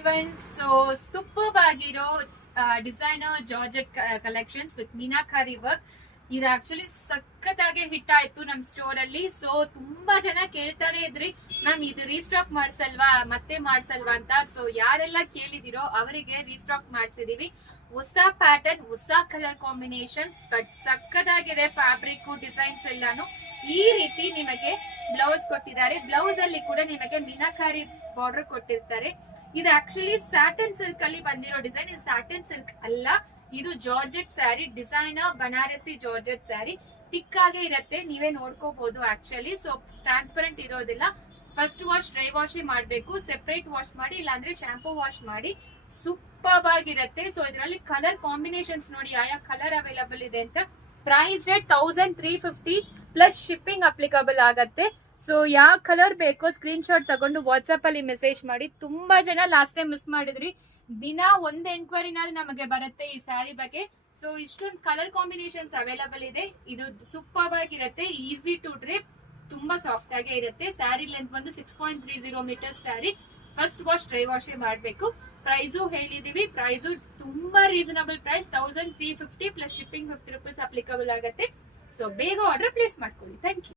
ಇವನ್ so super ಆಗಿರೋ designer georgette collections with meenakari work. ಇದು actually ಸಖತ್ತಾಗಿ ಹಿಟ್ ಆಯ್ತು ನಮ್ ಸ್ಟೋರ್ ಅಲ್ಲಿ. ಸೊ ತುಂಬಾ ಜನ ಕೇಳ್ತಾನೆ ಇದ್ರಿ ಮ್ಯಾಮ್ ಇದು ರೀಸ್ಟಾಕ್ ಮಾಡ್ಸಲ್ವಾ ಅಂತ. ಸೊ ಯಾರೆಲ್ಲ ಕೇಳಿದಿರೋ ಅವರಿಗೆ ರೀಸ್ಟಾಕ್ ಮಾಡ್ಸಿದೀವಿ. ಹೊಸ ಪ್ಯಾಟರ್ನ್, ಹೊಸ ಕಲರ್ ಕಾಂಬಿನೇಷನ್ಸ್, ಬಟ್ ಸಖತ್ತಾಗಿದೆ. ಫ್ಯಾಬ್ರಿಕ್ ಡಿಸೈನ್ಸ್ ಎಲ್ಲಾನು ಈ ರೀತಿ ನಿಮಗೆ ಬ್ಲೌಸ್ ಕೊಟ್ಟಿದ್ದಾರೆ. ಬ್ಲೌಸ್ ಅಲ್ಲಿ ಕೂಡ ನಿಮಗೆ ಮೀನಾಕಾರಿ ಬಾರ್ಡರ್ ಕೊಟ್ಟಿರ್ತಾರೆ. ಇದು ಆಕ್ಚುಲಿ ಸ್ಯಾಟನ್ ಸಿಲ್ಕ್ ಅಲ್ಲಿ ಬಂದಿರೋ ಡಿಸೈನ್. ಇದು ಸ್ಯಾಟನ್ ಸಿಲ್ಕ್ ಅಲ್ಲ, ಇದು georgette sari, designer Banarasi georgette sari. Thick ಆಗೇ ಇರತ್ತೆ, ನೀವೇ ನೋಡ್ಕೋಬಹುದು ಆಕ್ಚುಲಿ. ಸೊ ಟ್ರಾನ್ಸ್ಪರೆಂಟ್ ಇರೋದಿಲ್ಲ. ಫಸ್ಟ್ ವಾಶ್ ಡ್ರೈ ವಾಶ್ ಮಾಡ್ಬೇಕು, ಸೆಪರೇಟ್ ವಾಶ್ ಮಾಡಿ, ಇಲ್ಲಾಂದ್ರೆ ಶಾಂಪೂ ವಾಶ್ ಮಾಡಿ. ಸೂಪರ್ ಆಗಿರತ್ತೆ. ಸೊ ಇದರಲ್ಲಿ ಕಲರ್ ಕಾಂಬಿನೇಷನ್ಸ್ ನೋಡಿ ಯಾವ ಕಲರ್ ಅವೈಲಬಲ್ ಇದೆ ಅಂತ. Price rate 1350 plus shipping applicable ಆಗತ್ತೆ. ಸೊ ಯಾವ ಕಲರ್ ಬೇಕೋ ಸ್ಕ್ರೀನ್ ಶಾಟ್ ತಗೊಂಡು ವಾಟ್ಸ್ಆಪ್ ಅಲ್ಲಿ ಮೆಸೇಜ್ ಮಾಡಿ. ತುಂಬಾ ಜನ ಲಾಸ್ಟ್ ಟೈಮ್ ಮಿಸ್ ಮಾಡಿದ್ರಿ. ದಿನ ಒಂದ್ ಎಂಕ್ವೈರಿನಾದ್ರು ನಮಗೆ ಬರುತ್ತೆ ಈ ಸ್ಯಾರಿ ಬಗ್ಗೆ. ಸೊ ಇಷ್ಟೊಂದು ಕಲರ್ ಕಾಂಬಿನೇಷನ್ಸ್ ಅವೈಲಬಲ್ ಇದೆ. ಇದು ಸೂಪರ್ ಆಗಿರುತ್ತೆ, ಈಸಿ ಟು ಡ್ರಿಪ್, ತುಂಬಾ ಸಾಫ್ಟ್ ಆಗೇ ಇರುತ್ತೆ. ಸ್ಯಾರಿ ಲೆಂತ್ ಬಂದು 6.30 metres sari. First wash dry wash ಮಾಡಬೇಕು. ಪ್ರೈಸು ಹೇಳಿದೀವಿ, ಪ್ರೈಸು ತುಂಬಾ reasonable price. 1350 plus shipping 50 rupees applicable ಆಗುತ್ತೆ. ಸೊ ಬೇಗ ಆರ್ಡರ್ ಪ್ಲೇಸ್ ಮಾಡ್ಕೊಳ್ಳಿ. Thank you.